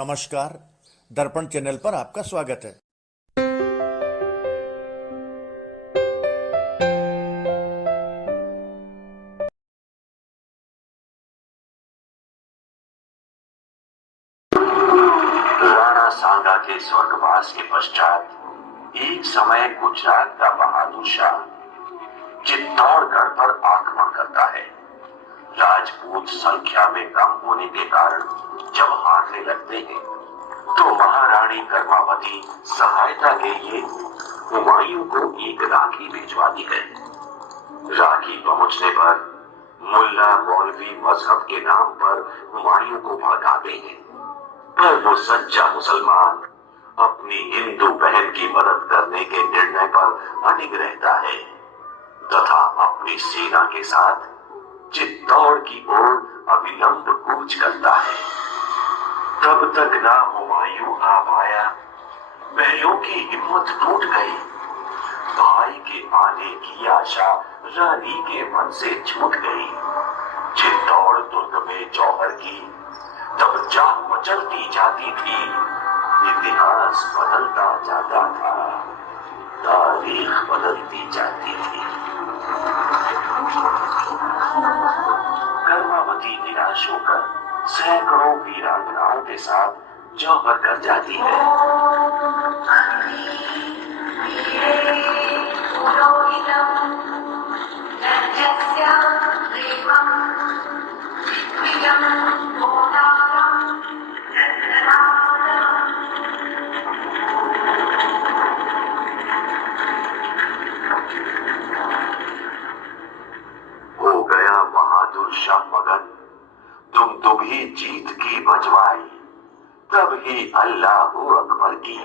नमस्कार। दर्पण चैनल पर आपका स्वागत है। राणा सांगा के स्वर्गवास के पश्चात एक समय गुजरात का बहादुर शाह चित्तौड़गढ़ पर आक्रमण करता है। राजपूत संख्या में कम होने के कारण जब हारने लगते हैं तो महारानी कर्मावती सहायता के लिए हुमायूं को एक राखी भिजवाती है। राखी पहुंचने पर मुल्ला मौलवी मजहब के नाम पर हुमायूं को भड़काते हैं, पर वो सच्चा मुसलमान अपनी हिंदू बहन की मदद करने के निर्णय पर अडिग रहता है तथा अपनी सेना के साथ चित्तौड़ की ओर अविलंब कूच करता है। तब तक ना हुमायूं आ पाया, भाइयों की हिम्मत टूट गई। भाई के आने की आशा रानी के मन से छूट गई। चित्तौड़ दुर्ग में जौहर की तब जान मचलती जाती थी। इतिहास बदलता जाता था, तारीख बदलती जाती थी। कर्मावती निराश होकर सैकड़ों वीरांगनाओं के साथ जौहर कर जाती है। हो गया बहादुर शाह मगन, तुम ही जीत की बजवाई। तब ही अल्लाहू अकबर की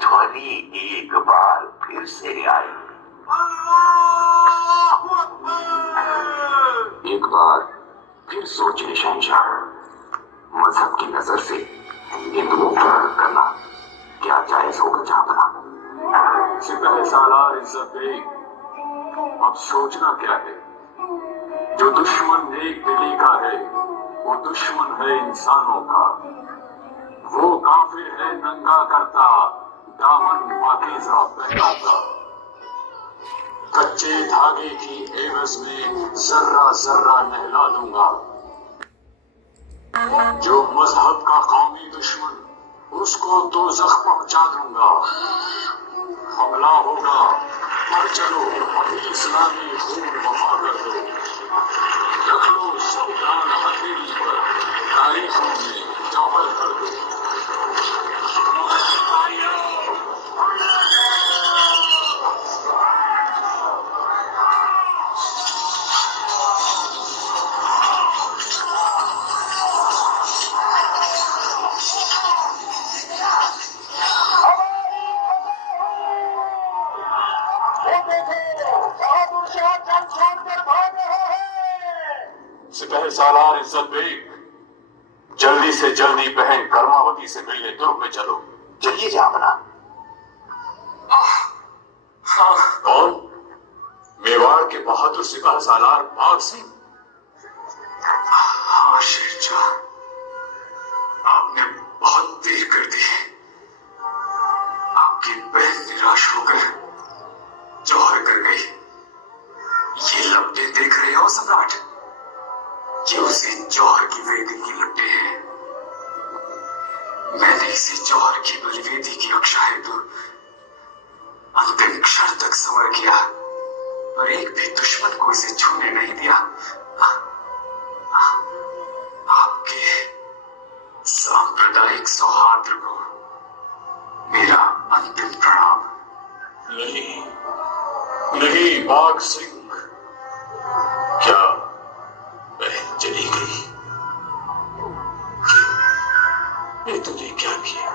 ध्वनि एक बार फिर से आई। एक बार फिर सोचे शहंशाह, मजहब की नजर से हिंदुओं का अलग करना क्या जायज होगा जहां बना? सिपाही सालार इज्जत बेग, अब सोचना क्या है? जो दुश्मन नेक दिली का है वो दुश्मन है इंसानों का। वो काफिर है नंगा करता, दामन पाकीज़ा पहनाता। कच्चे धागे की एवज में जर्रा जर्रा नहला दूंगा। जो मजहब का कौमी दुश्मन, उसको दोज़ख पहुंचा दूंगा। हमला होगा पर चलो अभी इस्लामी खून बहा कर दो। रख लो सौदान हथेली पर, तारीखों में जौहर कर दो। सिपाही सालार इज्जत बेग, जल्दी से जल्दी बहन कर्मावती से मिलने दुर्ग में चलो। चलिए जामना। कौन? मेवाड़ के बहादुर सिपाही सालार बाघ सिंह। हाँ शेरशाह, आपने बहुत देर कर दी। आपकी बहन निराश होकर जौहर कर गई। ये लपटे देख रहे हो सम्राट? ये उसे जौहर की वेदी की लपटे हैं। मैंने इसे जौहर की बलिवेदी की रक्षा हेतु अंतिम क्षण तक समर किया, पर एक भी दुश्मन को इसे छूने नहीं दिया। आपके सांप्रदायिक सौहार्द को मेरा अंतिम प्रणाम। नहीं नहीं बाघ सिंह, क्या बहन चली गई? ये तूने क्या किया?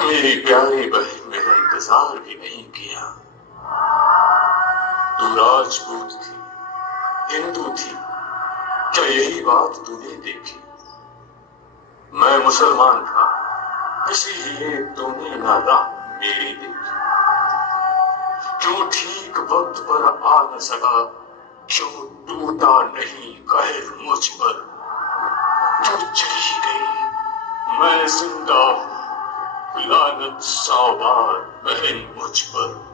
मेरी प्यारी बहन मेरा इंतजार भी नहीं किया। तू राजपूत थी, हिंदू थी, क्या यही बात तूने देखी? मैं मुसलमान था, इसीलिए तूने ना राह मेरी देखी। क्यों ठीक वक्त पर आ न सका? क्यों टूटा नहीं कहर मुझ पर? तू चली गई मैं जिंदा हूं, लानत सावार महल मुझ पर।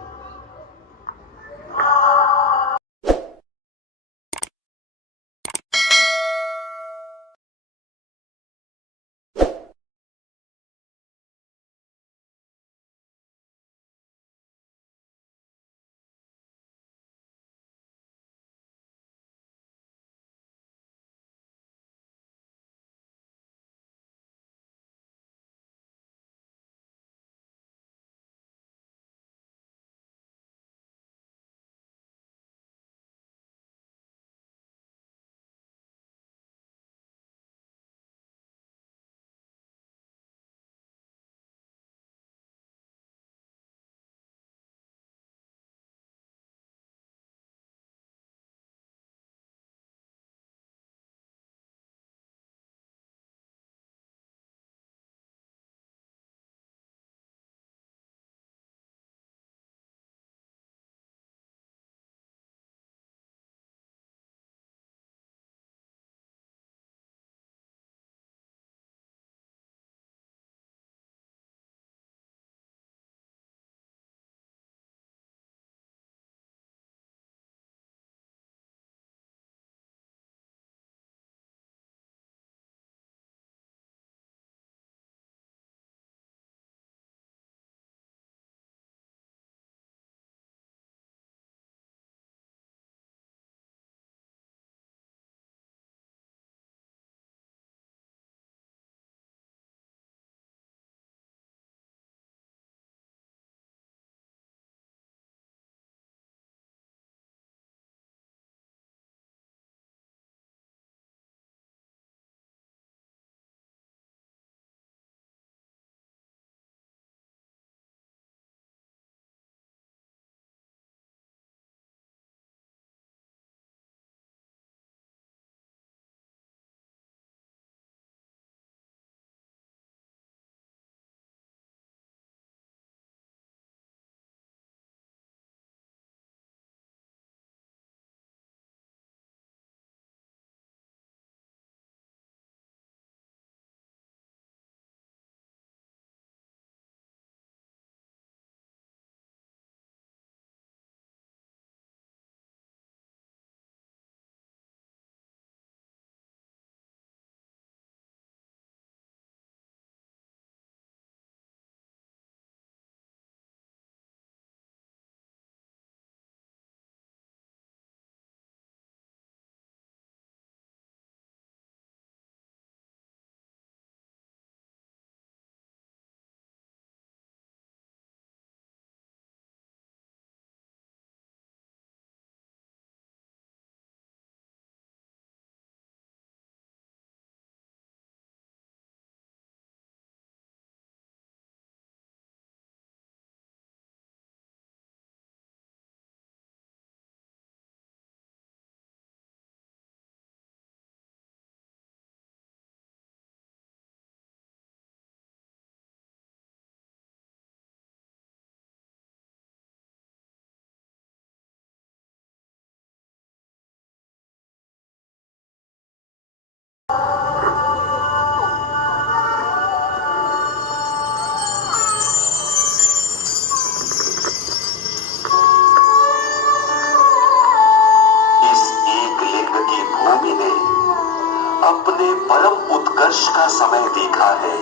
अपने परम उत्कर्ष का समय देखा है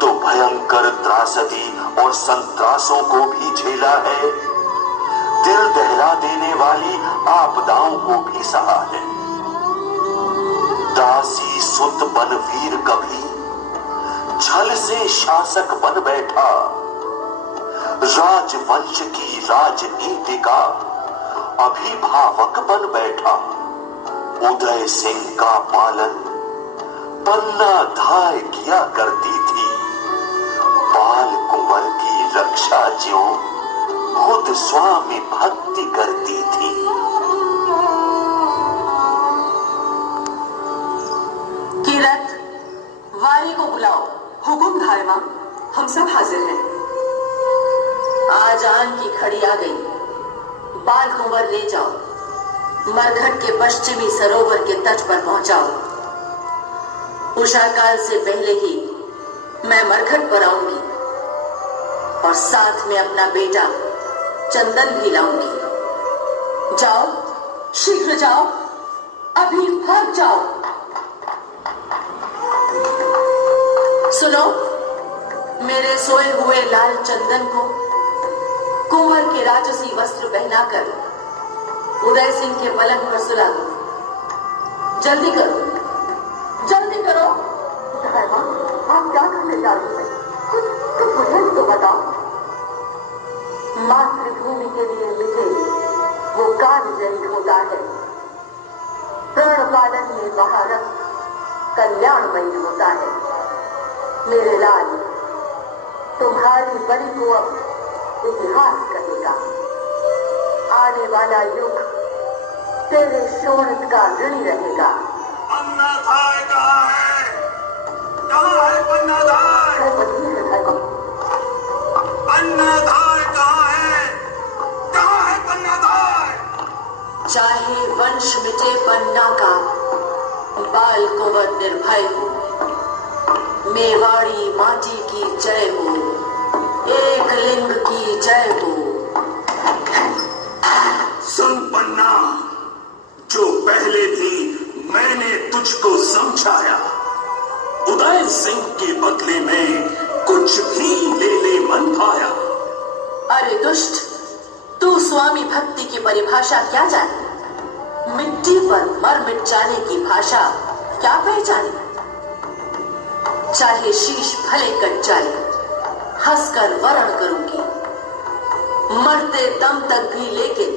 तो भयंकर त्रासदी और संत्रासों को भी झेला है, दिल दहला देने वाली आपदाओं को भी सहा है। दासी सुत बन वीर कभी छल से शासक बन बैठा, राजवंश की राजनीति का अभिभावक बन बैठा। उदय सिंह का पालन पन्ना धाय किया करती थी, बाल कुंवर की रक्षा जो खुद स्वामी भक्ति करती थी। कीरत, वारी को बुलाओ। हुकुम धारमा, हम सब हाजिर हैं। आज आन की खड़ी आ गई, बाल कुंवर ले जाओ, मरघट के पश्चिमी सरोवर के तट पर पहुंचाओ। उषा काल से पहले ही मैं मरघट पर आऊंगी और साथ में अपना बेटा चंदन भी लाऊंगी। जाओ, शीघ्र जाओ, अभी भाग जाओ। सुनो, मेरे सोए हुए लाल चंदन को कुंवर के राजसी वस्त्र पहनाकर उदय सिंह के पलंग पर सुला दो। जल्दी करो, जल्दी करो। आप क्या करने जा रही हैं? कुछ मुझे भी तो बताओ। मातृभूमि के लिए मिटे वो कार्यजयी होता है, प्रण पालन में महारथ कल्याणमयी होता है। मेरे लाल, तुम्हारी बलि को अब इतिहास कहेगा। आने वाला युग तेरे शोणित का ऋणी रहेगा। अन्नदाय कहाँ है? कहाँ है अन्नदाय? अन्नदाय कहाँ है? कहाँ है अन्नदाय? चाहे वंश मिटे पन्ना का, बाल कुंवर निर्भय हो। मेवाड़ी माटी की जय हो, एक लिंग की जय हो। सुन पन्ना, जो पहले भी मैंने तुझको समझाया, उदय सिंह के बदले में कुछ भी ले मन भाया। अरे दुष्ट, तू स्वामी भक्ति की परिभाषा क्या जाने? मिट्टी पर मर मिट जाने की भाषा क्या पहचाने? चाहे शीश भले कट जाए, हंसकर वरण करूंगी। मरते दम तक भी लेकिन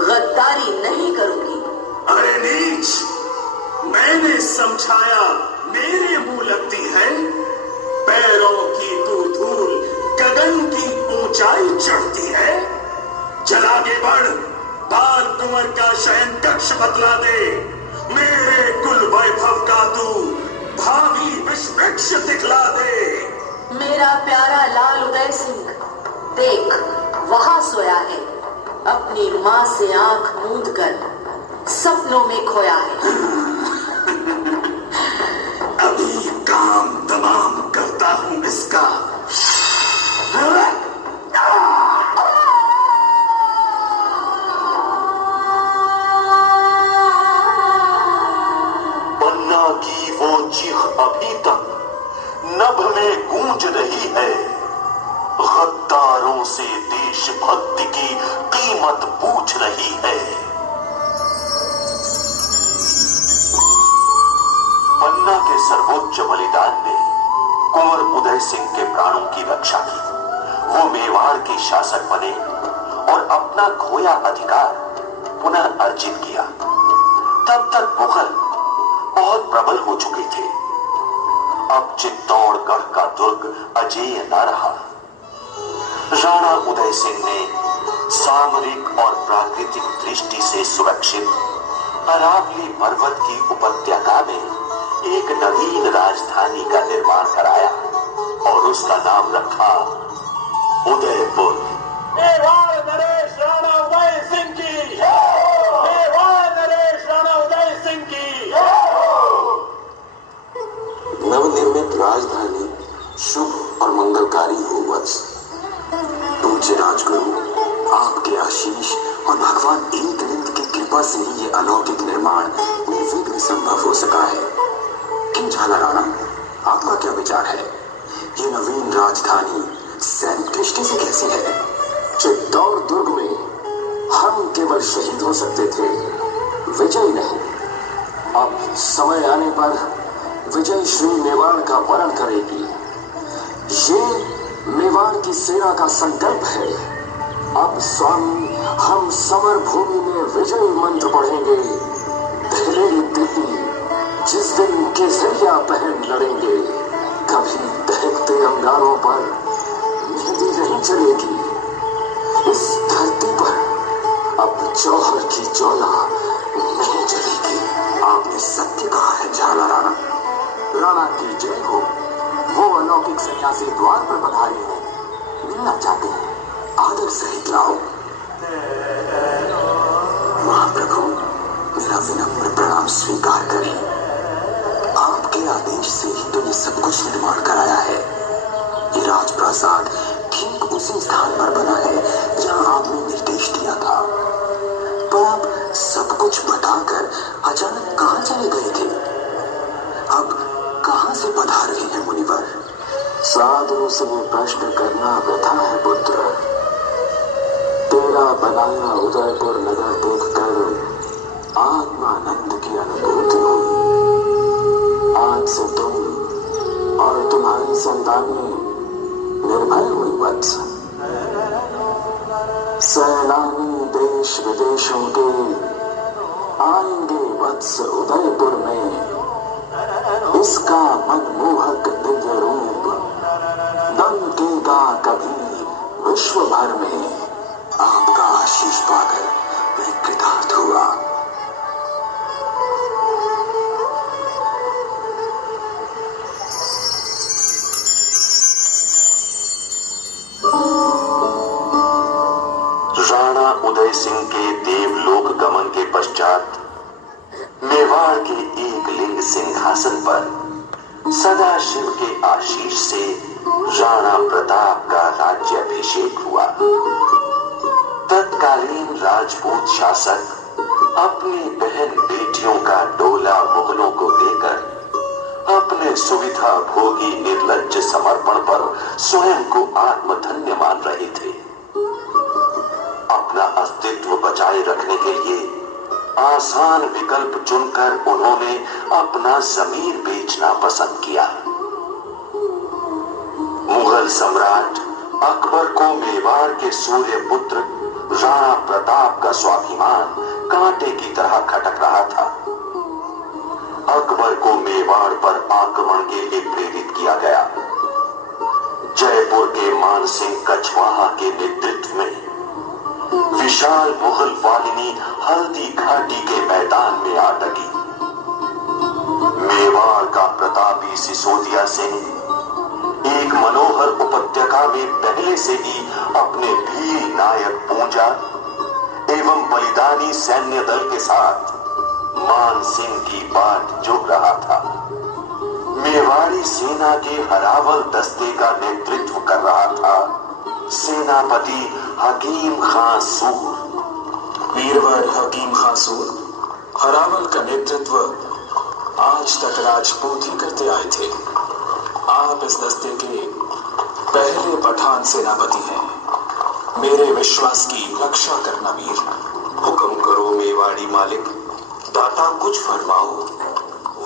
गद्दारी नहीं करूंगी। अरे नीच, मैंने समझाया मेरे मुंह लगती है। पैरों की तू धूल गगन की ऊंचाई चढ़ती है। चल आगे बढ़, बाल कुंवर का शयन कक्ष बतला दे। मेरे कुल वैभव का तू भावी विश्ववृक्ष दिखला दे। मेरा प्यारा लाल उदय सिंह, देख वहां सोया है, अपनी माँ से आंख मूंद कर सपनों में खोया है। अभी काम तमाम करता हूं इसका। पन्ना की वो चीख अभी तक नभ में गूंज रही है। गद्दारों से देशभक्ति की कीमत पूछ रही है। पन्ना के सर्वोच्च बलिदान ने कुंवर उदय सिंह के प्राणों की रक्षा की। वो मेवाड़ के शासक बने और अपना खोया अधिकार पुनः अर्जित किया। तब तक मुगल बहुत प्रबल हो चुके थे। अब चित्तौड़गढ़ का दुर्ग अजेय न रहा। राणा उदय सिंह ने सामरिक और प्राकृतिक दृष्टि से सुरक्षित अरावली पर्वत की उपत्यका में एक नवीन राजधानी का निर्माण कराया और उसका नाम रखा उदयपुर। मेवाड़ नरेश राणा उदय सिंह की, मेवाड़ नरेश राणा उदय सिंह की। नवनिर्मित राजधानी शुभ और मंगलकारी हो वत्स। पूज्य राजगुरु, आपके आशीष और भगवान एकलिंग की कृपा से ही ये अलौकिक निर्माण निर्विघ्न संभव हो सका है। किंग झाला राणा, आपका क्या विचार है? ये नवीन राजधानी सैनिक दृष्टि से कैसी है? चित्तौड़ दुर्ग में हम केवल शहीद हो सकते थे, विजयी नहीं। अब समय आने पर विजय श्री मेवाड़ का वरण करेगी। ये मेवाड़ की सेना का संकल्प है। अब स्वामी, हम समर भूमि में विजय मंत्र पढ़ेंगे। दहलेगी दिल्ली, जिस दिन केसरिया पहन लड़ेंगे। कभी दहकते अंगारों पर मेहंदी नहीं चलेगी। इस धरती पर अब जौहर की ज्वाला नहीं जलेगी। आपने सत्य कहा है झाला राणा। राणा की जय हो। वो अलौकिक सन्यासी द्वार पर पधारे हैं, मिलना चाहते हैं। आदर सहित लाओ। महाप्रभु, मेरा विनम्र प्रणाम स्वीकार करें। आपके के आदेश से ही तो ये सब कुछ निर्माण कराया है। ये राजप्रासाद ठीक उसी स्थान पर बना है जहां आपने निर्देश दिया था। पर आप सब कुछ बताकर अचानक कहां चले गए थे? अब कहां से पधार रहे हैं मुनिवर? साधु से ये प्रश्न करना व्यथा है पुत्र। तेरा बनाया उदयपुर नगर देखकर आत्मानंद की अनुभूति हुई। आज से तुम और तुम्हारी संतानें निर्भय हुई वत्स। सैलानी देश विदेशों के आएंगे वत्स उदयपुर में। इसका मनमोहक दिव्य रूप दमकेगा कभी विश्व भर में। आपका आशीष पाकर मैं कृतार्थ हुआ। राणा उदय सिंह के देवलोक गमन के पश्चात मेवाड़ के एक लिंग सिंहासन पर सदाशिव के आशीष से राणा प्रताप का राज्याभिषेक हुआ। तत्कालीन राजपूत शासक अपनी बहन बेटियों का डोला मुगलों को देकर अपने सुविधा भोगी निर्लज्ज समर्पण पर स्वयं को आत्मधन्य मान रहे थे। अपना अस्तित्व बचाए रखने के लिए आसान विकल्प चुनकर उन्होंने अपना जमीन बेचना पसंद किया। मुगल सम्राट अकबर को मेवाड़ के सूर्य पुत्र राणा प्रताप का स्वाभिमान कांटे की तरह खटक रहा था। अकबर को मेवाड़ पर आक्रमण के लिए प्रेरित किया गया। जयपुर के मान सिंह कछवाहा के नेतृत्व में विशाल मुगल वाहिनी हल्दी घाटी के मैदान में आ डटी। मेवाड़ का प्रतापी सिसोदिया सिंह एक मनोहर उपत्यका में पहले से ही अपने वीर नायक पूंजा एवं बलिदानी सैन्य दल के साथ मान सिंह की बाट जोड़ रहा था। मेवाड़ी सेना के हरावल दस्ते का नेतृत्व कर रहा था सेनापति हकीम खां सूर। वीरवर हकीम खां सूर हरावल का नेतृत्व आज तक राजपूत ही करते आए थे। आप इस दस्ते के पहले पठान सेनापति हैं। मेरे विश्वास की रक्षा करना वीर। हुक्म करो मेवाड़ी मालिक। दाता कुछ फरमाओ।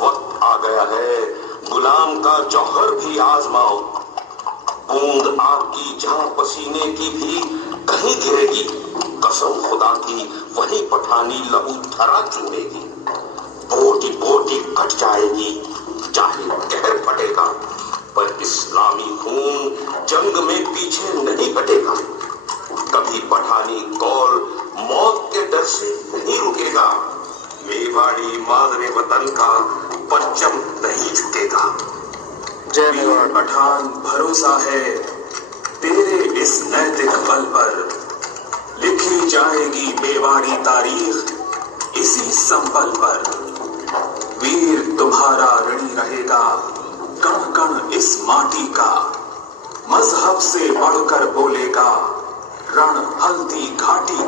वक्त आ गया है गुलाम का जौहर भी आजमाओ। बूंद आपकी जहां पसीने की भी कहीं गिरेगी, कसम खुदा की वही पठानी लहू थरा चूमेगी। बोटी बोटी कट जाएगी, चाहे कहर फटेगा, पर इस्लामी खून जंग में पीछे नहीं हटेगा। कभी पठानी कौल मौत के डर से नहीं रुकेगा। मेवाड़ी मादरे वतन का परचम नहीं झुकेगा। जय मेवाड़ पठान, भरोसा है तेरे इस नैतिक बल पर। लिखी जाएगी मेवाड़ी तारीख इसी संबल पर। वीर तुम्हारा ऋणी रहेगा कण कण इस माटी का। मजहब से बढ़कर बोलेगा रण हल्दी घाटी